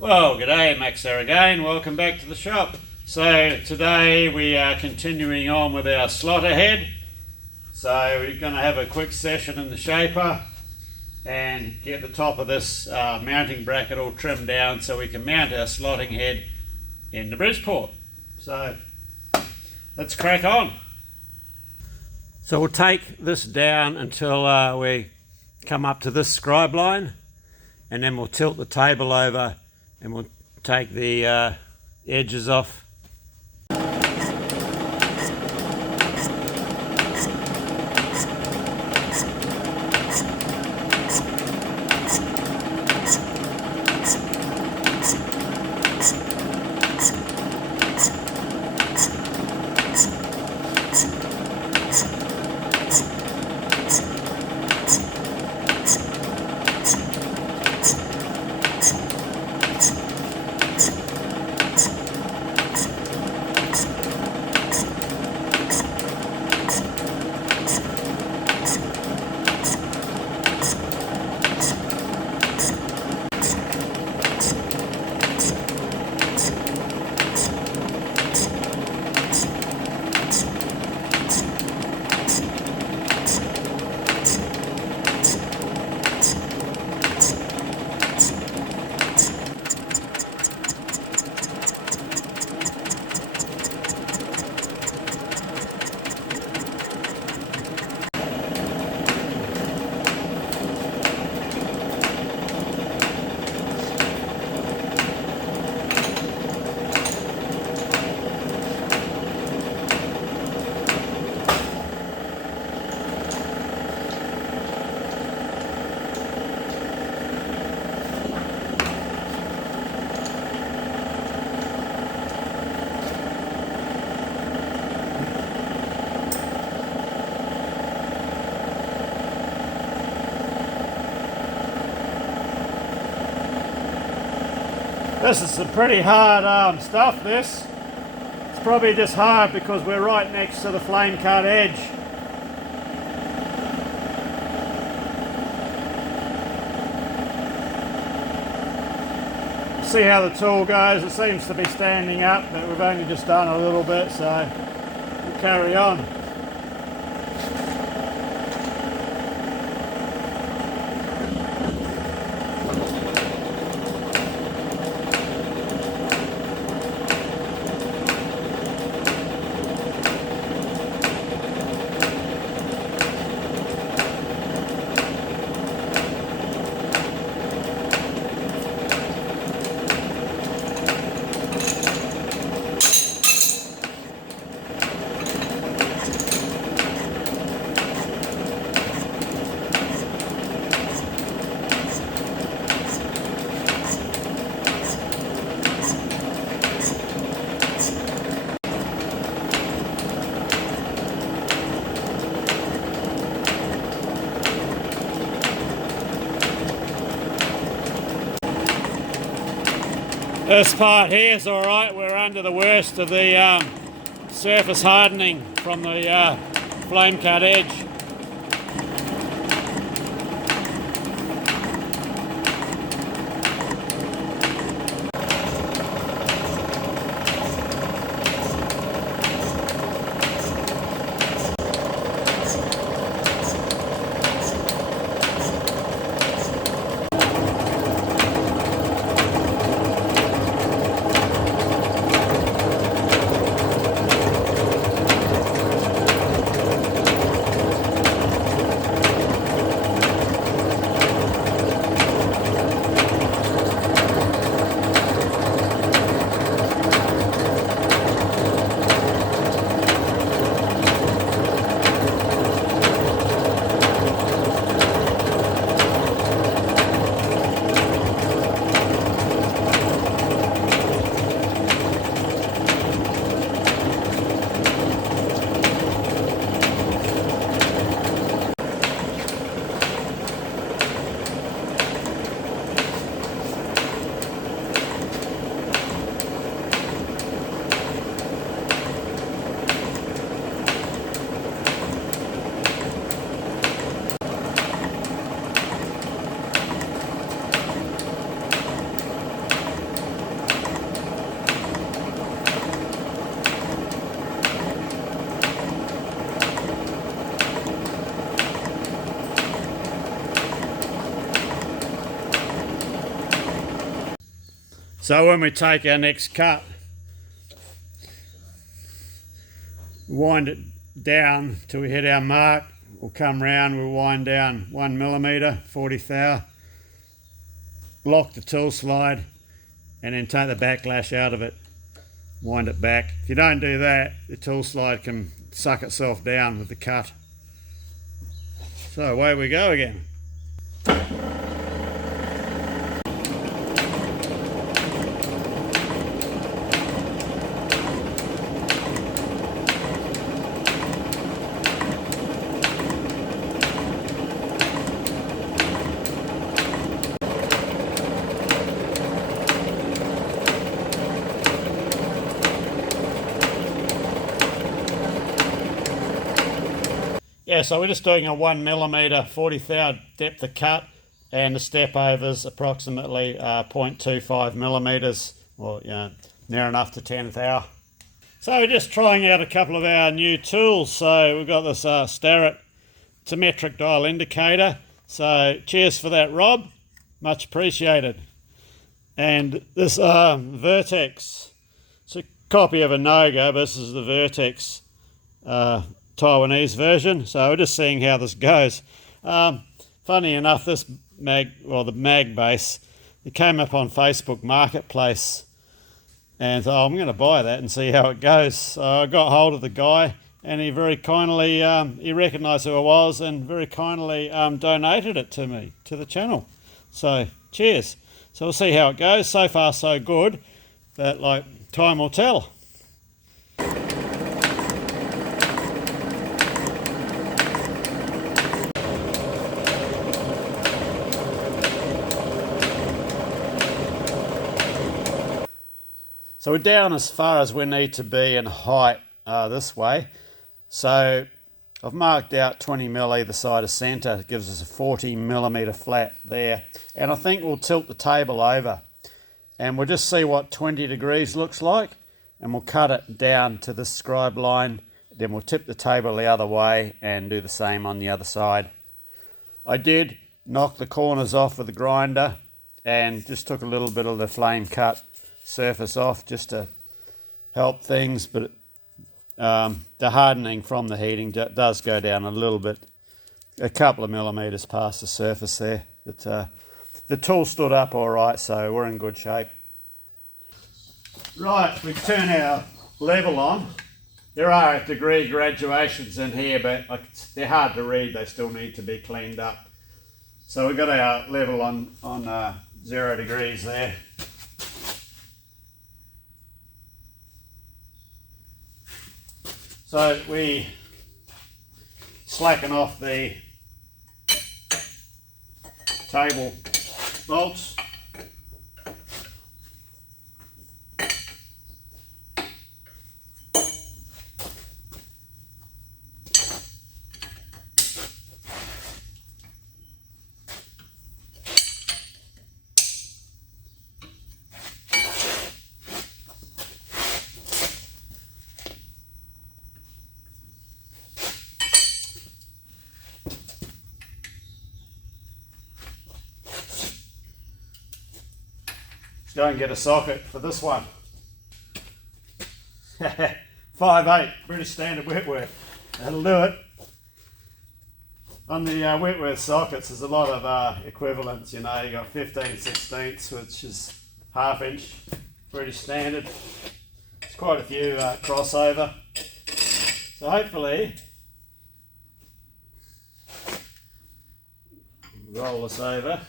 Well, g'day, Max there again. Welcome back to the shop. So today we are continuing on with our slaughter head. So we're going to have a quick session in the shaper and get the top of this mounting bracket all trimmed down so we can mount our slotting head in the Bridgeport. So let's crack on. So we'll take this down until we come up to this scribe line, and then we'll tilt the table over and we'll take the edges off. This is some pretty hard stuff, this. It's probably just hard because we're right next to the flame cut edge. See how the tool goes. It seems to be standing up, but we've only just done a little bit, so we'll carry on. This part here is alright. We're under the worst of the surface hardening from the flame cut edge. So when we take our next cut, wind it down till we hit our mark. We'll come round, we'll wind down 1 millimetre, 40 thou, lock the tool slide, and then take the backlash out of it, wind it back. If you don't do that, the tool slide can suck itself down with the cut. So away we go again. Yeah, so we're just doing a 1 millimetre 40 thou depth of cut, and the step over's approximately 0.25 millimetres, or near enough to 10 thou. So we're just trying out a couple of our new tools. So we've got this Starrett, it's a metric dial indicator. So cheers for that, Rob, much appreciated. And this Vertex, it's a copy of a No-Go, but this is the Vertex Taiwanese version, so we're just seeing how this goes. Funny enough, this the mag base, it came up on Facebook Marketplace, and thought, I'm going to buy that and see how it goes. So I got hold of the guy, and he very kindly, he recognised who I was, and very kindly donated it to me, to the channel. So cheers. So we'll see how it goes. So far so good, but time will tell. So we're down as far as we need to be in height this way. So I've marked out 20 mil either side of centre. It gives us a 40 millimetre flat there. And I think we'll tilt the table over. And we'll just see what 20 degrees looks like. And we'll cut it down to the scribe line. Then we'll tip the table the other way and do the same on the other side. I did knock the corners off with the grinder and just took a little bit of the flame cut surface off just to help things, but the hardening from the heating does go down a little bit, a couple of millimetres past the surface there. But the tool stood up all right, so we're in good shape. Right, we turn our level on. There are degree graduations in here, but they're hard to read. They still need to be cleaned up. So we've got our level on 0 degrees there. So we slacken off the table bolts. Go and get a socket for this one. 5/8 British Standard Wentworth. That'll do it. On the Wentworth sockets, there's a lot of equivalents. You know, you got 15/16, which is ½ inch British Standard. There's quite a few crossover. So hopefully, roll this over.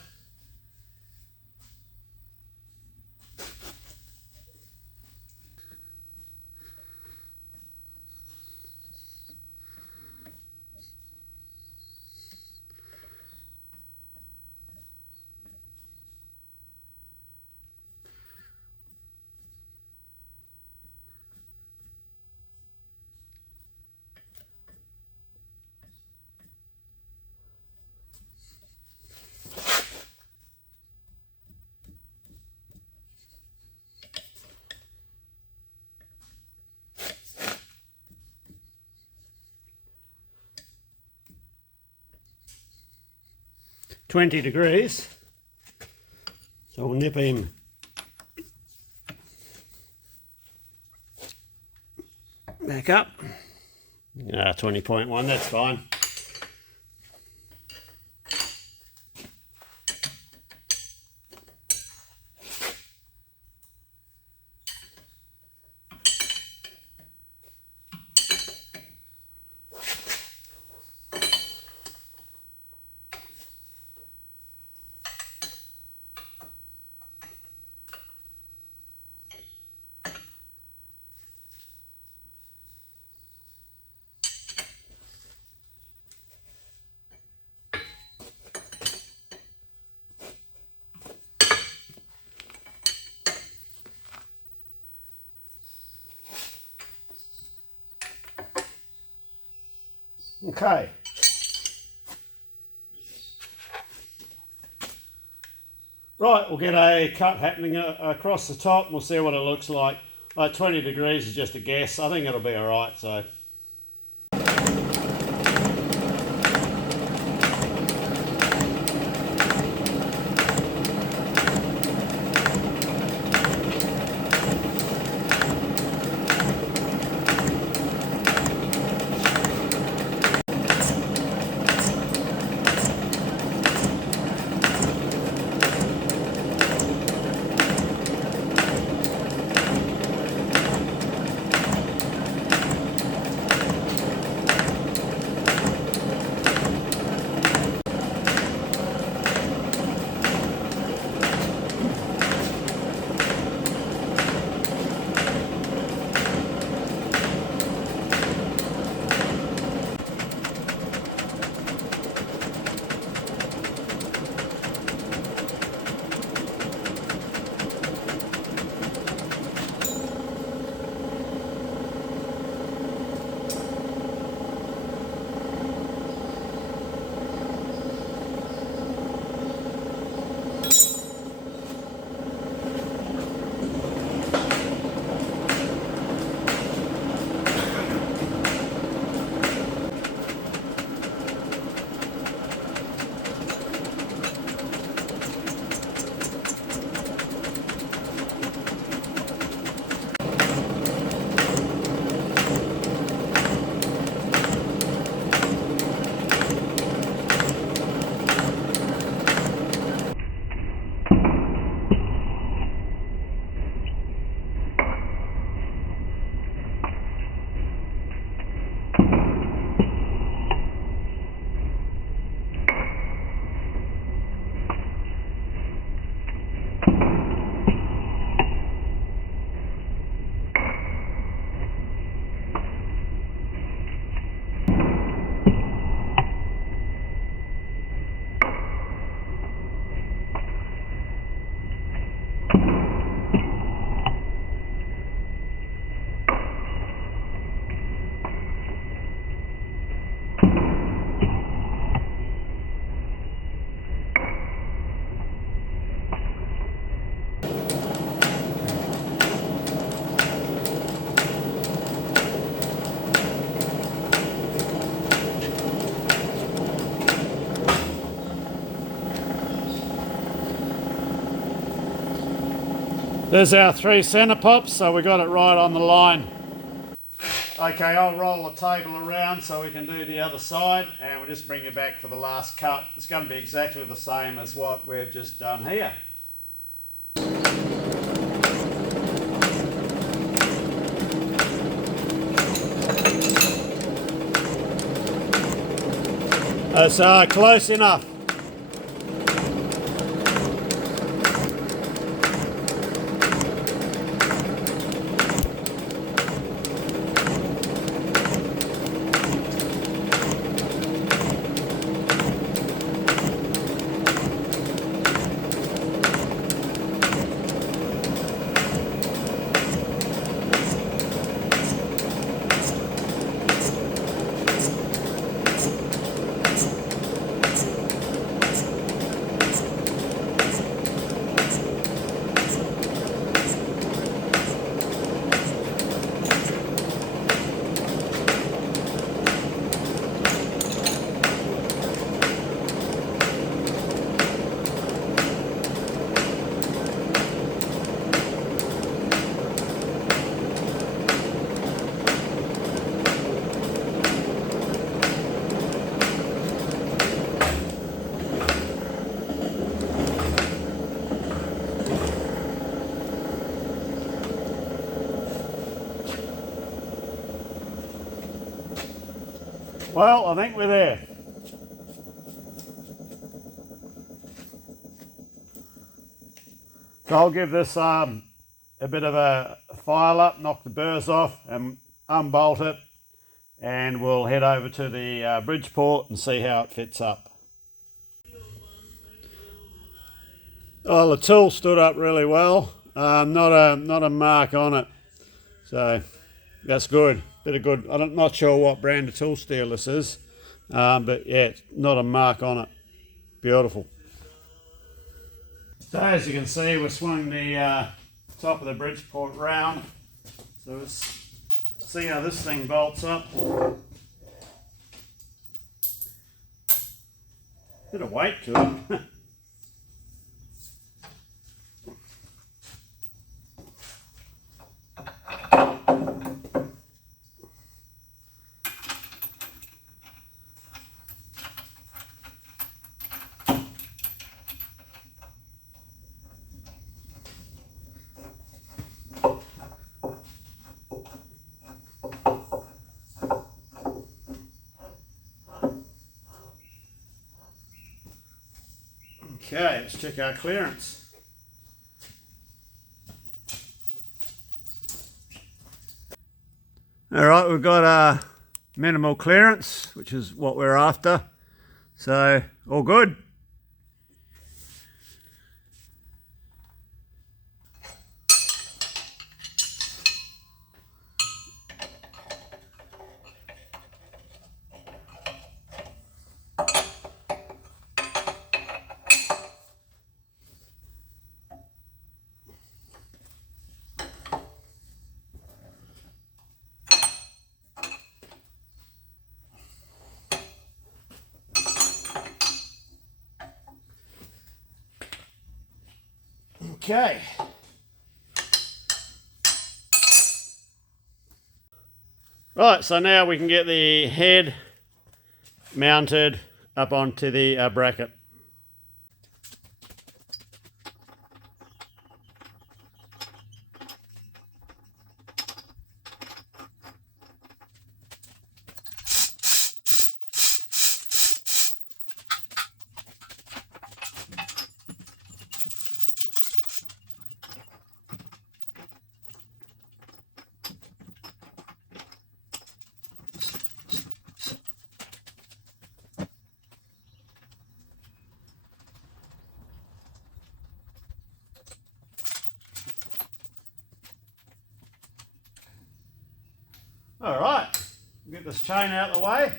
.20 degrees, so we'll nip him back up. 20.1, that's fine. Okay. Right, we'll get a cut happening across the top and we'll see what it looks like. 20 degrees is just a guess. I think it'll be alright, so. There's our 3 centre pops, so we got it right on the line. Okay, I'll roll the table around so we can do the other side, and we'll just bring you back for the last cut. It's going to be exactly the same as what we've just done here. That's close enough. Well, I think we're there. So I'll give this a bit of a file up, knock the burrs off and unbolt it, and we'll head over to the Bridgeport and see how it fits up. Oh, the tool stood up really well. Not a mark on it, so that's good. Bit of good. I'm not sure what brand of tool steel this is, but yeah, it's not a mark on it. Beautiful. So as you can see, we swung the top of the Bridgeport round. So let's see how this thing bolts up. Bit of weight to it. Okay, let's check our clearance. All right, we've got minimal clearance, which is what we're after. So, all good. Okay. Right, so now we can get the head mounted up onto the bracket. All right, get this chain out of the way.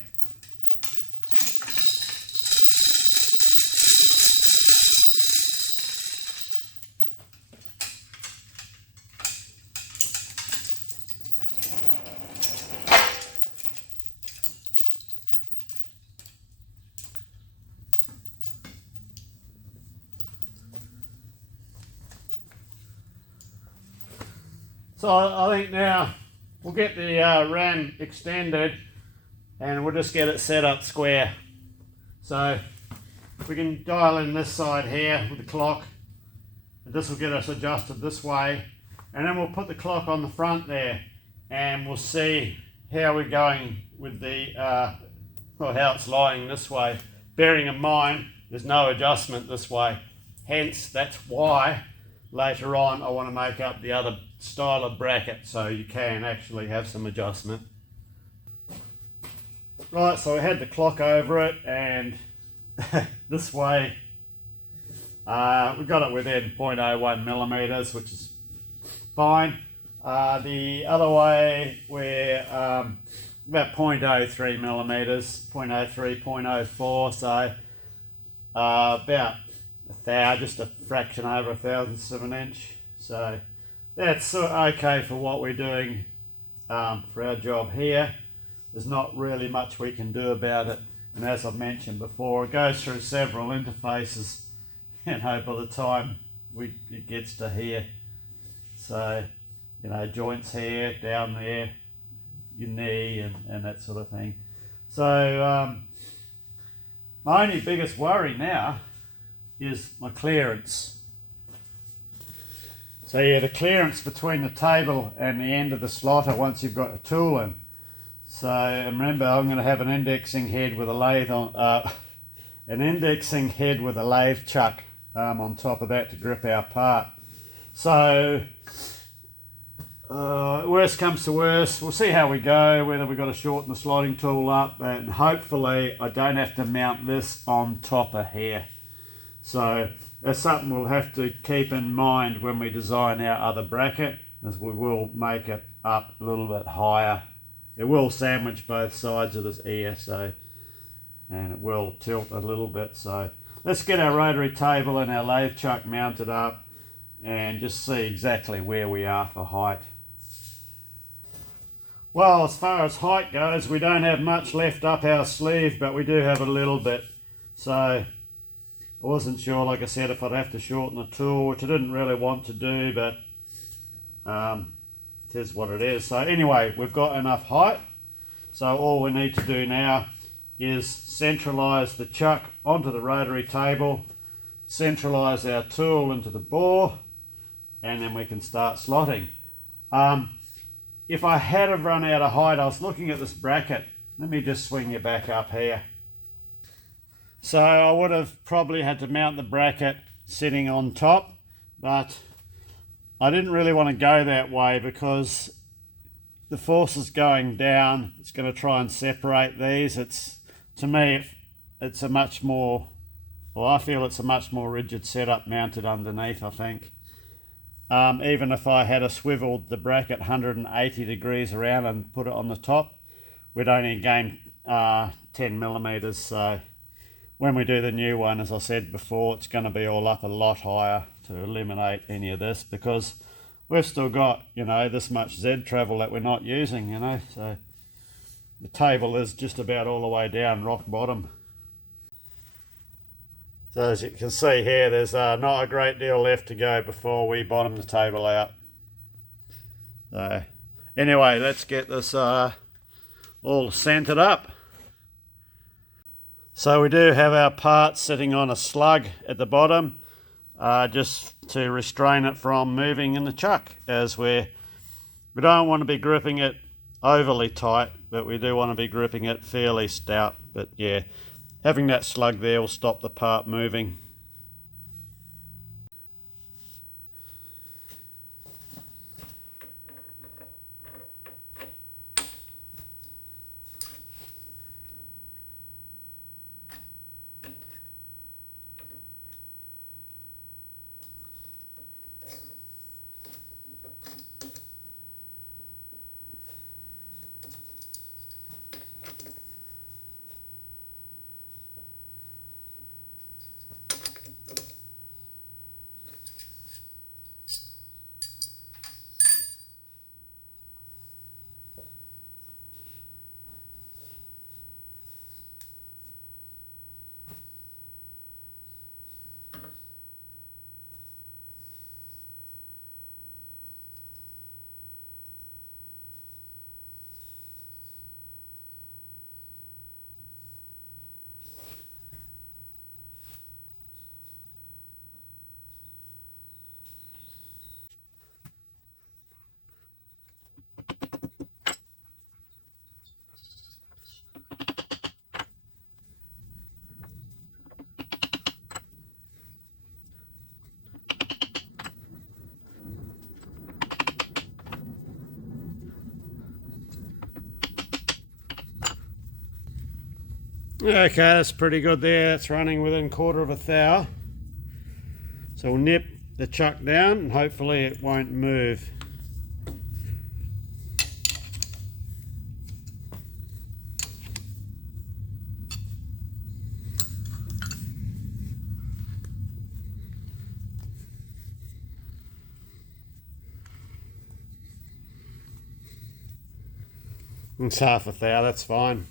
So I think now we'll get the ram extended and we'll just get it set up square. So we can dial in this side here with the clock, and this will get us adjusted this way, and then we'll put the clock on the front there and we'll see how we're going with the well, how it's lying this way, bearing in mind there's no adjustment this way. Hence, that's why later on I want to make up the other style of bracket so you can actually have some adjustment. Right, so we had the clock over it, and this way we got it within 0.01 millimeters, which is fine. The other way we're about 0.03 millimeters, 0.03, 0.04, so about just a fraction over a thousandth of an inch. So that's okay for what we're doing for our job here. There's not really much we can do about it, and as I've mentioned before, it goes through several interfaces, you know, by the time it gets to here. So, you know, joints here, down there, your knee, and that sort of thing. So my only biggest worry now is my clearance. So yeah, the clearance between the table and the end of the slotter once you've got the tool in. So remember, I'm going to have an indexing head with a lathe on, chuck on top of that to grip our part. So worst comes to worst, we'll see how we go, whether we've got to shorten the slotting tool up, and hopefully I don't have to mount this on top of here. So that's something we'll have to keep in mind when we design our other bracket, as we will make it up a little bit higher. It will sandwich both sides of this ear, so, and it will tilt a little bit. So let's get our rotary table and our lathe chuck mounted up and just see exactly where we are for height. Well, as far as height goes, we don't have much left up our sleeve, but we do have a little bit. So I wasn't sure, like I said, if I'd have to shorten the tool, which I didn't really want to do, but it is what it is. So anyway, we've got enough height. So all we need to do now is centralize the chuck onto the rotary table, centralize our tool into the bore, and then we can start slotting. If I had have run out of height, I was looking at this bracket. Let me just swing you back up here. So I would have probably had to mount the bracket sitting on top, but I didn't really want to go that way because the force is going down. It's going to try and separate these. To me, it's a much more, well, I feel it's a much more rigid setup mounted underneath, I think. Even if I had swiveled the bracket 180 degrees around and put it on the top, we'd only gain 10 millimeters. So when we do the new one, as I said before, it's going to be all up a lot higher to eliminate any of this, because we've still got, this much Z travel that we're not using, so the table is just about all the way down rock bottom. So as you can see here, there's not a great deal left to go before we bottom the table out. So anyway, let's get this all centered up. So we do have our part sitting on a slug at the bottom, just to restrain it from moving in the chuck, as we don't want to be gripping it overly tight, but we do want to be gripping it fairly stout. But yeah, having that slug there will stop the part moving. Okay, that's pretty good there. It's running within 1/4 of a thou. So we'll nip the chuck down and hopefully it won't move. It's 1/2 a thou, that's fine.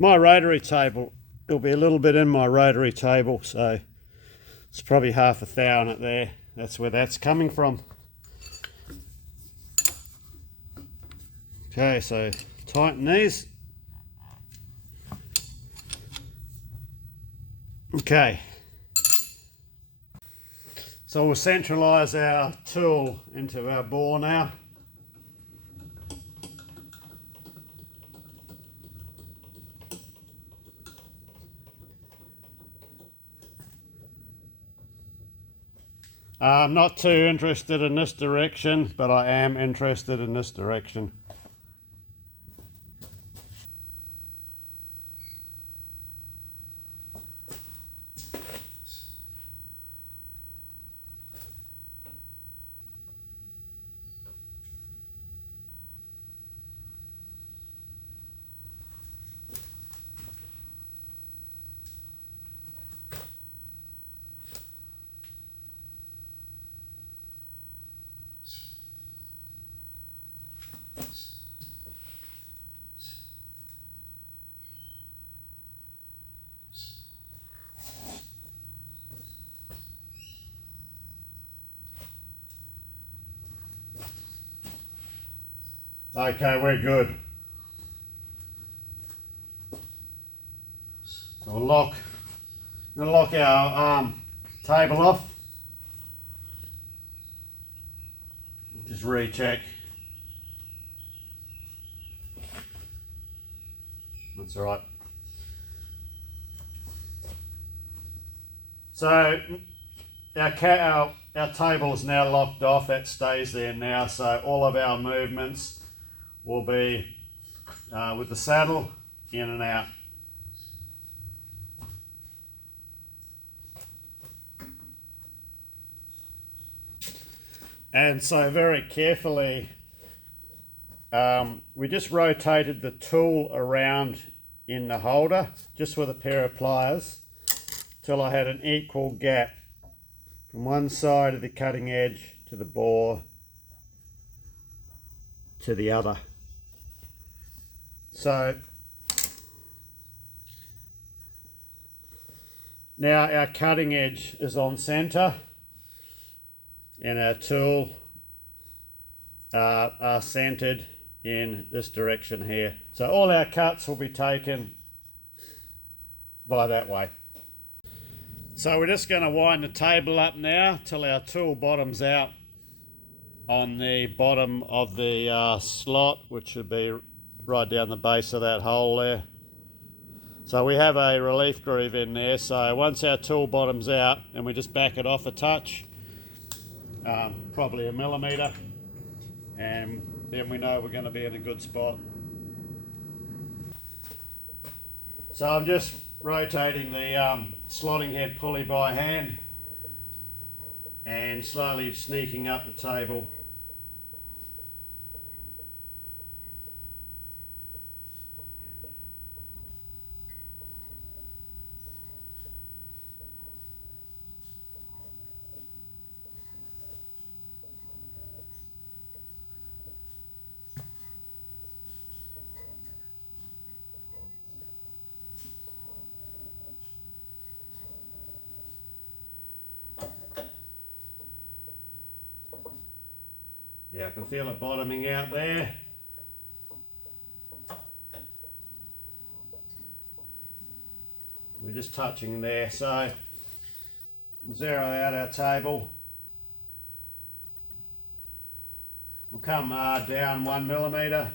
My rotary table, it'll be a little bit in my rotary table, so it's probably 1/2 a thou in it there. That's where that's coming from. Okay, so tighten these. Okay. So we'll centralise our tool into our bore now. I'm not too interested in this direction, but I am interested in this direction. Okay, we're good. So we'll lock our table off. Just recheck. That's all right. So our table is now locked off. That stays there now. So all of our movements will be with the saddle in and out. And so very carefully, we just rotated the tool around in the holder just with a pair of pliers till I had an equal gap from one side of the cutting edge to the bore to the other. So now our cutting edge is on center and our tool are centered in this direction here. So all our cuts will be taken by that way. So we're just going to wind the table up now till our tool bottoms out on the bottom of the slot, which should be right down the base of that hole there. So we have a relief groove in there, so once our tool bottoms out and we just back it off a touch, probably a millimetre, and then we know we're going to be in a good spot. So I'm just rotating the slotting head pulley by hand and slowly sneaking up the table. Yeah, I can feel it bottoming out there. We're just touching there, so zero out our table. We'll come down 1 millimetre.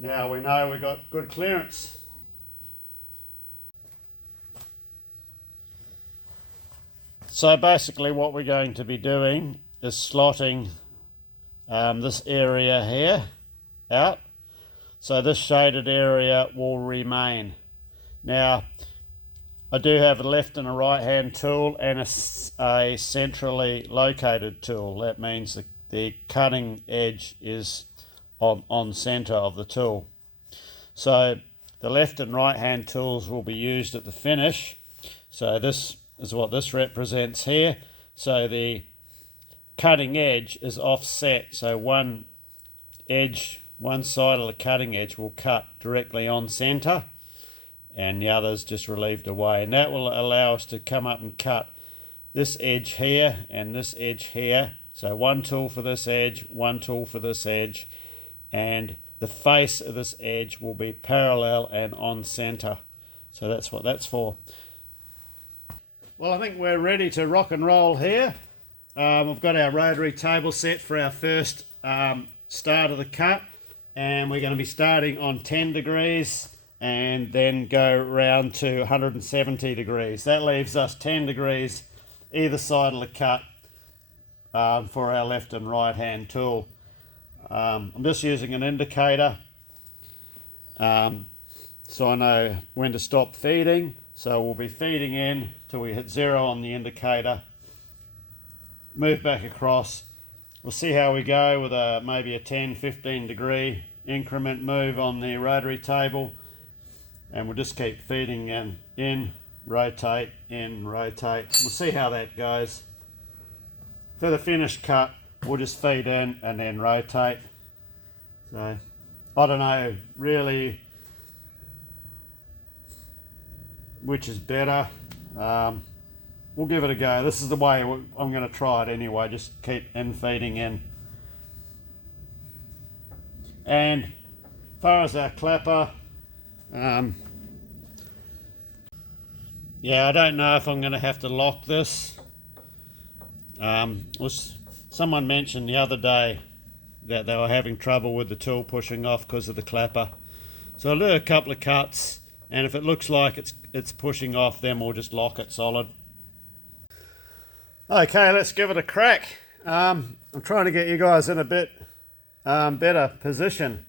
Now we know we've got good clearance. So basically what we're going to be doing is slotting this area here out. So this shaded area will remain. Now I do have a left and a right hand tool and a centrally located tool. That means the cutting edge is on center of the tool. So the left and right hand tools will be used at the finish. So this is what this represents here. So the cutting edge is offset. So one side of the cutting edge will cut directly on center and the other's just relieved away. And that will allow us to come up and cut this edge here and this edge here. So one tool for this edge, one tool for this edge, and the face of this edge will be parallel and on center. So that's what that's for. Well, I think we're ready to rock and roll here. we've got our rotary table set for our first start of the cut, and we're going to be starting on 10 degrees and then go round to 170 degrees. That leaves us 10 degrees either side of the cut for our left and right hand tool. I'm just using an indicator so I know when to stop feeding. So we'll be feeding in till we hit 0 on the indicator, move back across. We'll see how we go with maybe a 10-15 degree increment move on the rotary table, and we'll just keep feeding in, rotate, in, rotate. We'll see how that goes. For the finished cut, we'll just feed in and then rotate. So I don't know really which is better. We'll give it a go. This is the way I'm going to try it anyway. Just keep feeding in. And as far as our clapper, yeah, I don't know if I'm going to have to lock this. Someone mentioned the other day that they were having trouble with the tool pushing off because of the clapper. So I'll do a couple of cuts, and if it looks like it's pushing off, then we'll just lock it solid. Okay, let's give it a crack. I'm trying to get you guys in a bit better position.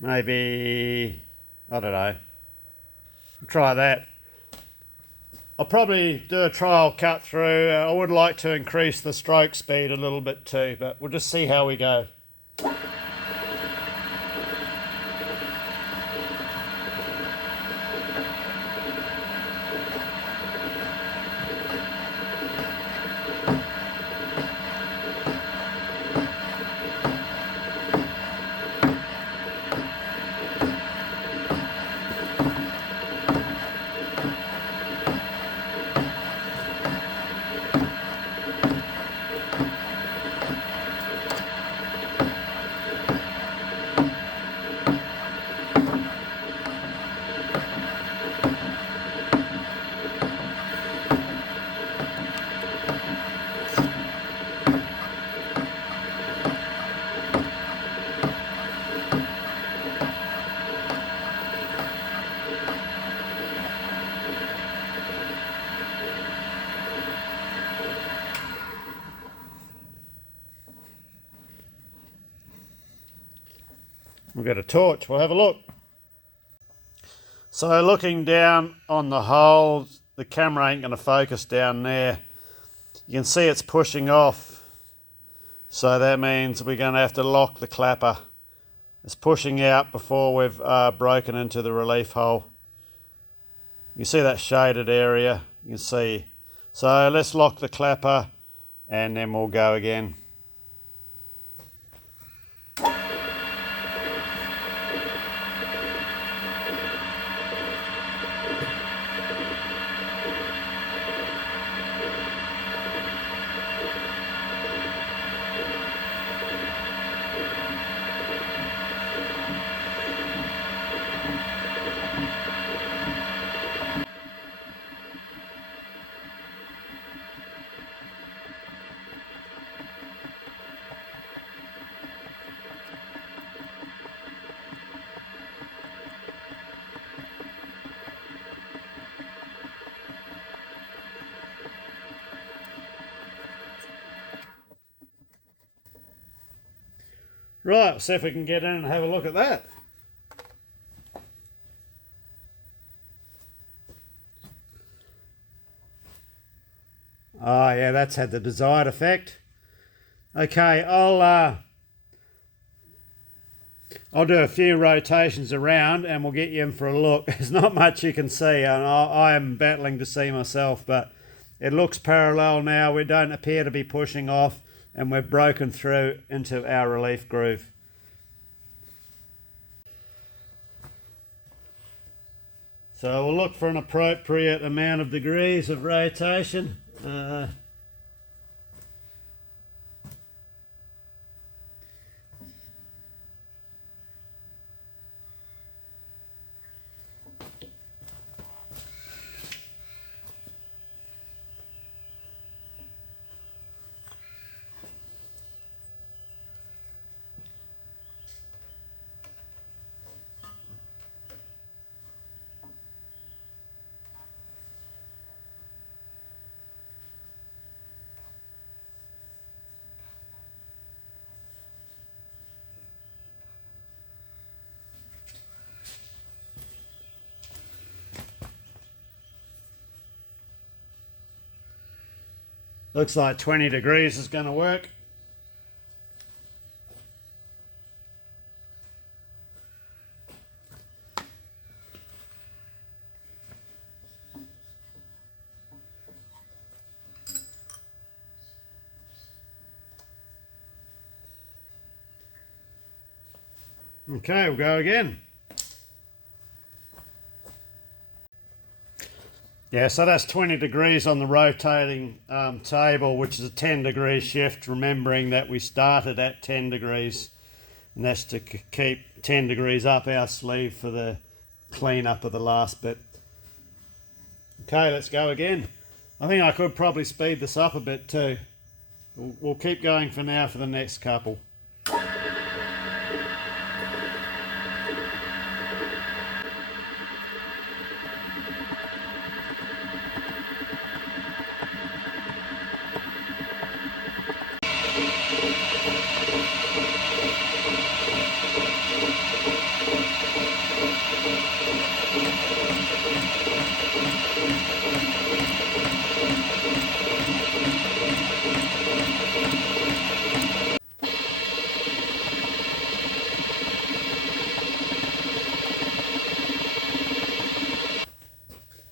Maybe, I don't know, try that. I'll probably do a trial cut through. I would like to increase the stroke speed a little bit too, but we'll just see how we go. We've got a torch, we'll have a look. So looking down on the hole, the camera ain't going to focus down there. You can see it's pushing off. So that means we're going to have to lock the clapper. It's pushing out before we've broken into the relief hole. You see that shaded area, you can see. So let's lock the clapper and then we'll go again. Right, let's see if we can get in and have a look at that. Oh yeah, that's had the desired effect. Okay, I'll do a few rotations around and we'll get you in for a look. There's not much you can see, and I am battling to see myself, but it looks parallel now. We don't appear to be pushing off, and we've broken through into our relief groove. So we'll look for an appropriate amount of degrees of rotation. Looks like 20 degrees is going to work. Okay, we'll go again. Yeah, so that's 20 degrees on the rotating table, which is a 10-degree shift, remembering that we started at 10 degrees, and that's to keep 10 degrees up our sleeve for the clean up of the last bit. Okay, let's go again. I think I could probably speed this up a bit too. We'll keep going for now for the next couple.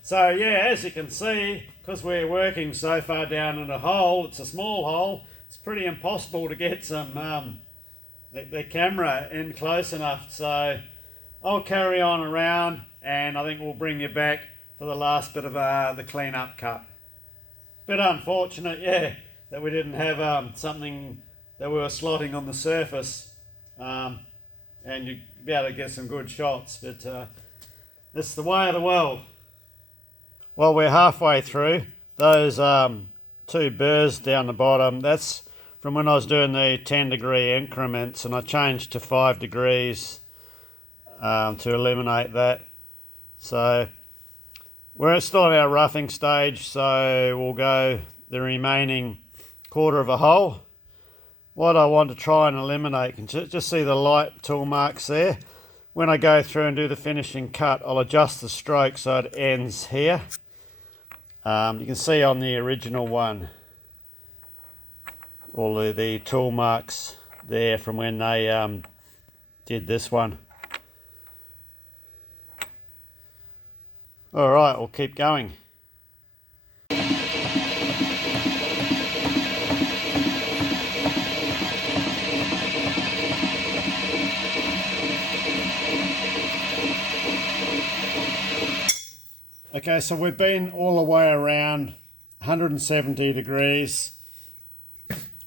So yeah, as you can see, because we're working so far down in a hole, it's a small hole, it's pretty impossible to get some the camera in close enough. So I'll carry on around, and I think we'll bring you back for the last bit of the clean-up cut. Bit unfortunate, yeah, that we didn't have something that we were slotting on the surface, and you'd be able to get some good shots, but it's the way of the world. Well, we're halfway through. Those two burrs down the bottom, that's from when I was doing the 10-degree increments, and I changed to 5 degrees to eliminate that. So we're still at our roughing stage, so we'll go the remaining quarter of a hole. What I want to try and eliminate, you can just see the light tool marks there. When I go through and do the finishing cut, I'll adjust the stroke so it ends here. You can see on the original one all the tool marks there from when they did this one. Alright, we'll keep going. Okay, so we've been all the way around 170 degrees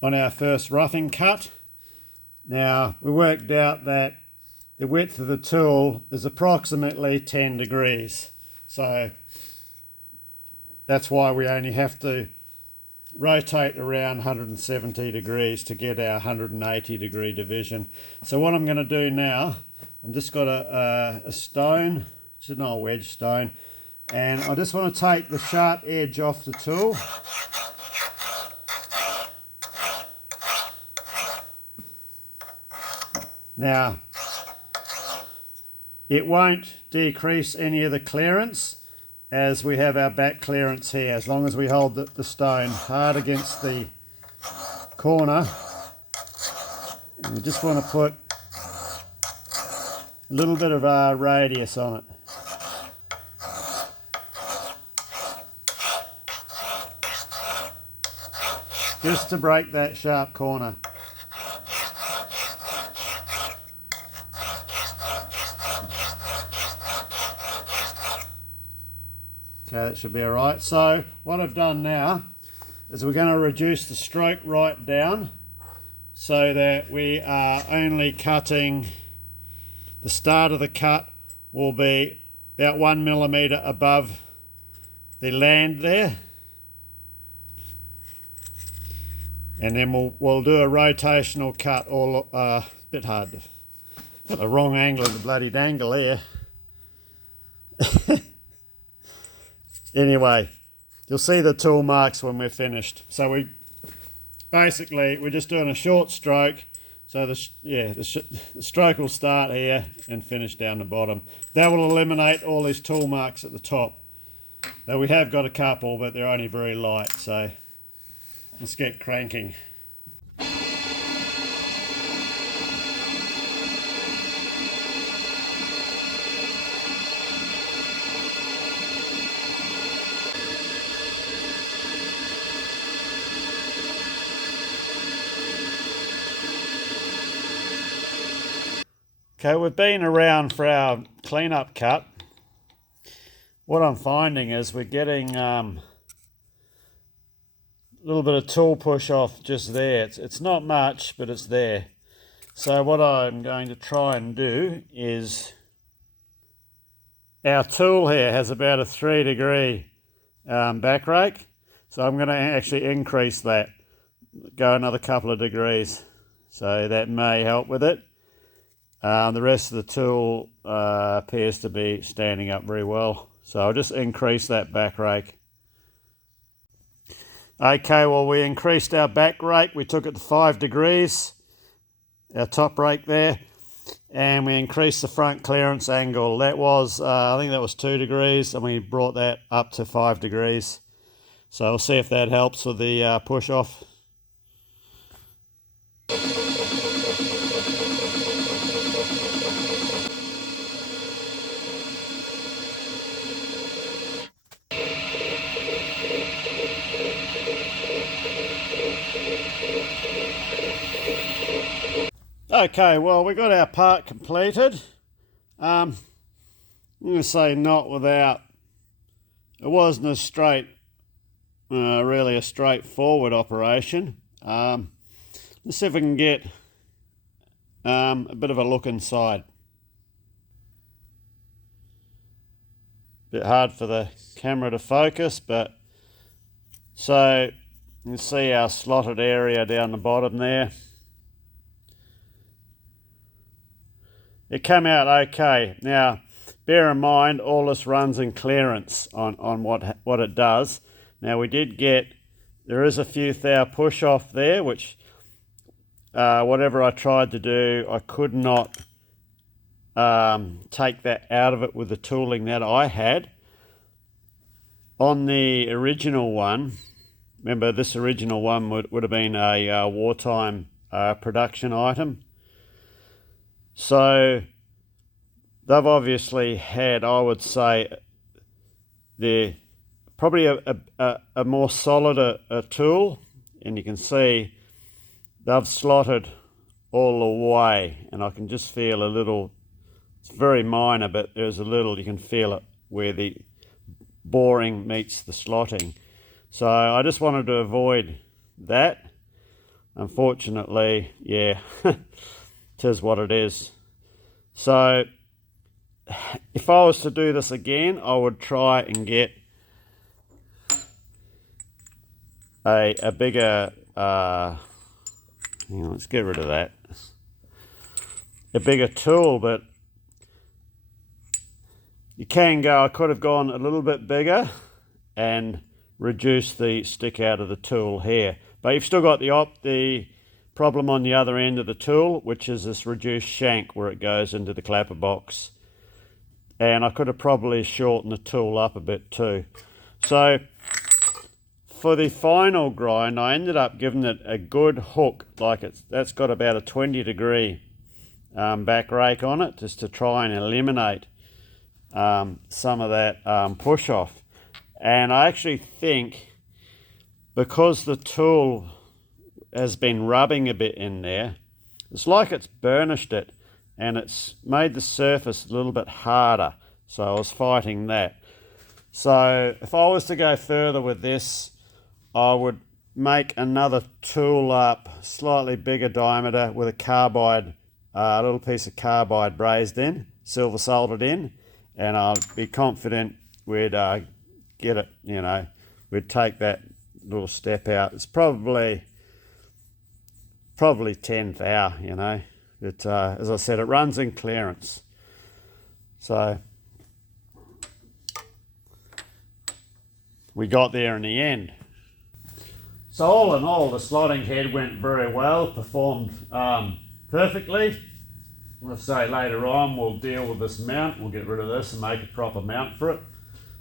on our first roughing cut. Now, we worked out that the width of the tool is approximately 10 degrees. So that's why we only have to rotate around 170 degrees to get our 180 degree division. So what I'm going to do now, I've just got a stone, it's an old wedge stone, and I just want to take the sharp edge off the tool. Now, it won't decrease any of the clearance as we have our back clearance here, as long as we hold the stone hard against the corner. And we just want to put a little bit of our radius on it. Just to break that sharp corner. Okay, that should be alright. So what I've done now is we're going to reduce the stroke right down so that we are only cutting, the start of the cut will be about 1 millimetre above the land there. And then we'll do a rotational cut, all a bit hard to got the wrong angle of the bloody dangle here. Anyway, you'll see the tool marks when we're finished. So we're just doing a short stroke. So the stroke will start here and finish down the bottom. That will eliminate all these tool marks at the top. Now we have got a couple, but they're only very light. So let's get cranking. Okay, we've been around for our cleanup cut. What I'm finding is we're getting a little bit of tool push off just there. It's not much, but it's there. So what I'm going to try and do is, our tool here has about a 3-degree back rake. So I'm going to actually increase that, go another couple of degrees. So that may help with it. The rest of the tool appears to be standing up very well. So I'll just increase that back rake. Okay, well, we increased our back rake. We took it to 5 degrees, our top rake there, and we increased the front clearance angle. That was, I think that was 2 degrees, and we brought that up to 5 degrees. So we'll see if that helps with the push off. Okay, well, we got our part completed. I'm going to say not without, it wasn't a straight, really a straightforward operation. Let's see if we can get a bit of a look inside. Bit hard for the camera to focus, but so you can see our slotted area down the bottom there. It came out okay. Now, bear in mind, all this runs in clearance on what it does. Now, we did get, there is a few thou push off there, which whatever I tried to do, I could not take that out of it with the tooling that I had. On the original one, remember this original one would have been a wartime production item. So they've obviously had, I would say, they're probably a more solid a tool, and you can see they've slotted all the way, and I can just feel a little, it's very minor, but there's a little, you can feel it where the boring meets the slotting. So I just wanted to avoid that. Unfortunately, yeah, tis what it is. So if I was to do this again, I would try and get a bigger, hang on, let's get rid of that. A bigger tool, but you can go, I could have gone a little bit bigger and reduced the stick out of the tool here. But you've still got the problem on the other end of the tool, which is this reduced shank where it goes into the clapper box. And I could have probably shortened the tool up a bit too. So for the final grind, I ended up giving it a good hook, like that's got about a 20-degree back rake on it, just to try and eliminate some of that push off. And I actually think, because the tool has been rubbing a bit in there, it's like it's burnished it and it's made the surface a little bit harder. So I was fighting that. So if I was to go further with this, I would make another tool up, slightly bigger diameter, with a carbide, a little piece of carbide brazed in, silver soldered in, and I'd be confident we'd get it, you know, we'd take that little step out. It's probably 10 thou, you know. It, as I said, it runs in clearance. So we got there in the end. So all in all, the slotting head went very well, performed perfectly. Let's say later on we'll deal with this mount. We'll get rid of this and make a proper mount for it.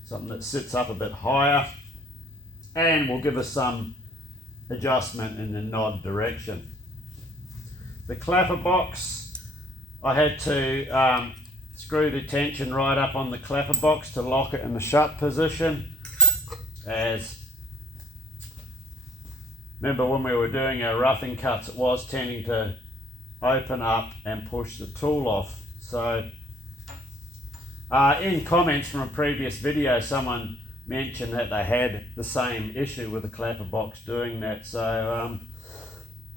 Something that sits up a bit higher and will give us some adjustment in the nod direction. The clapper box, I had to screw the tension right up on the clapper box to lock it in the shut position. As remember when we were doing our roughing cuts, it was tending to open up and push the tool off. So in comments from a previous video, someone mentioned that they had the same issue with the clapper box doing that. So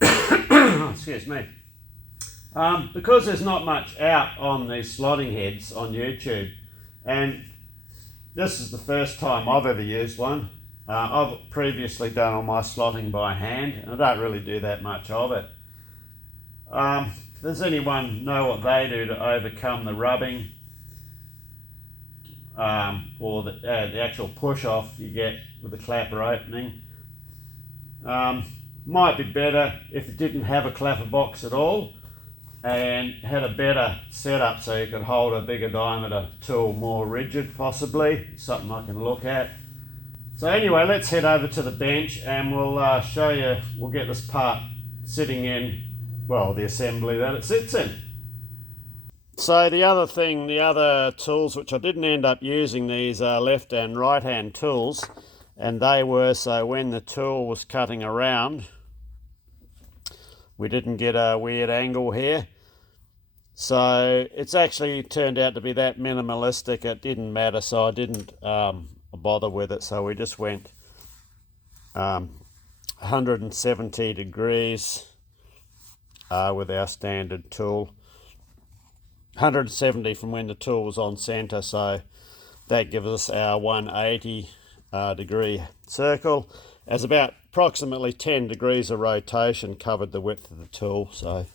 excuse me. Because there's not much out on these slotting heads on YouTube, and this is the first time I've ever used one. I've previously done all my slotting by hand, and I don't really do that much of it. Does anyone know what they do to overcome the rubbing or the actual push off you get with the clapper opening? Might be better if it didn't have a clapper box at all and had a better setup so you could hold a bigger diameter tool more rigid, possibly. Something I can look at. So anyway, let's head over to the bench and we'll show you, we'll get this part sitting in, well, the assembly that it sits in. So the other thing, the other tools which I didn't end up using, these left and right hand tools, and they were so when the tool was cutting around, we didn't get a weird angle here. So it's actually turned out to be that minimalistic, it didn't matter, so I didn't bother with it. So we just went 170 degrees with our standard tool. 170 from when the tool was on center, so that gives us our 180 degree circle, as about approximately 10 degrees of rotation covered the width of the tool. So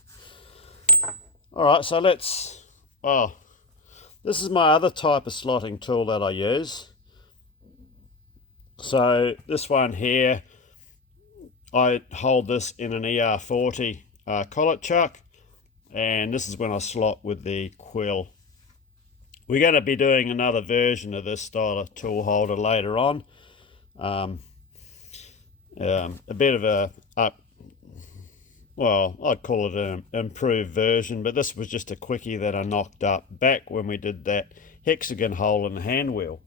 alright, so let's, this is my other type of slotting tool that I use. So this one here, I hold this in an ER40 collet chuck, and this is when I slot with the quill. We're going to be doing another version of this style of tool holder later on. A bit of a well, I'd call it an improved version, but this was just a quickie that I knocked up back when we did that hexagon hole in the hand wheel.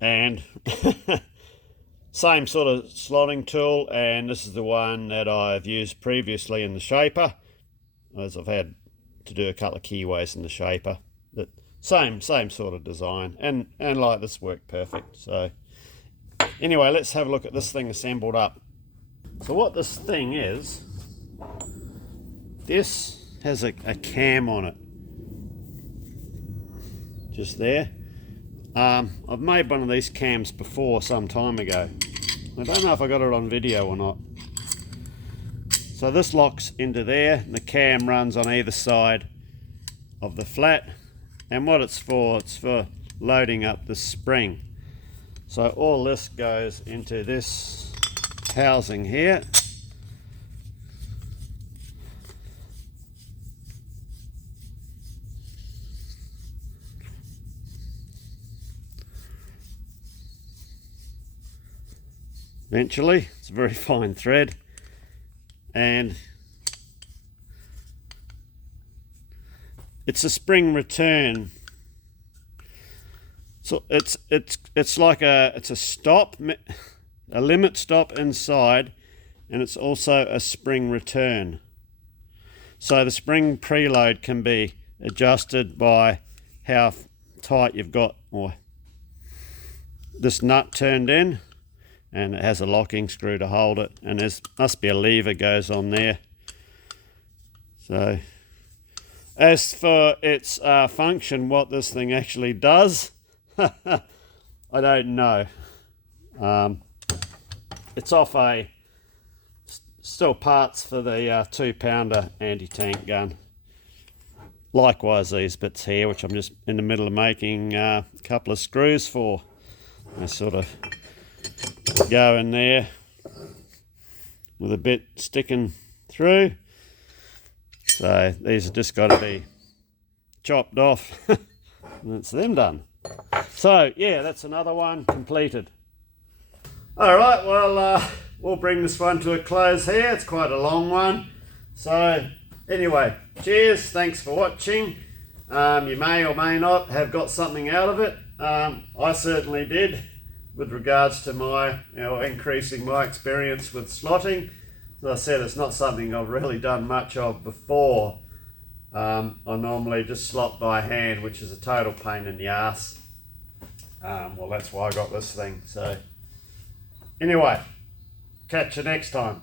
And same sort of slotting tool, and this is the one that I've used previously in the shaper, as I've had to do a couple of keyways in the shaper. But same sort of design, and like this worked perfect. So anyway, let's have a look at this thing assembled up. So what this thing is, this has a cam on it, just there. I've made one of these cams before some time ago. I don't know if I got it on video or not. So this locks into there, and the cam runs on either side of the flat, and what it's for loading up the spring. So all this goes into this housing here. Eventually, it's a very fine thread, and it's a spring return. So it's like it's a stop, a limit stop inside, and it's also a spring return. So the spring preload can be adjusted by how tight you've got or this nut turned in, and it has a locking screw to hold it, and there must be a lever goes on there. So as for its function, what this thing actually does, I don't know. It's off still parts for the 2-pounder anti-tank gun. Likewise these bits here, which I'm just in the middle of making a couple of screws for. They sort of go in there with a bit sticking through. So these have just got to be chopped off and that's them done. So yeah, that's another one completed. All right, well, we'll bring this one to a close here. It's quite a long one. So anyway, cheers. Thanks for watching. You may or may not have got something out of it. I certainly did, with regards to my, increasing my experience with slotting. As I said, it's not something I've really done much of before. I normally just slot by hand, which is a total pain in the ass. Well, that's why I got this thing. So anyway, catch you next time.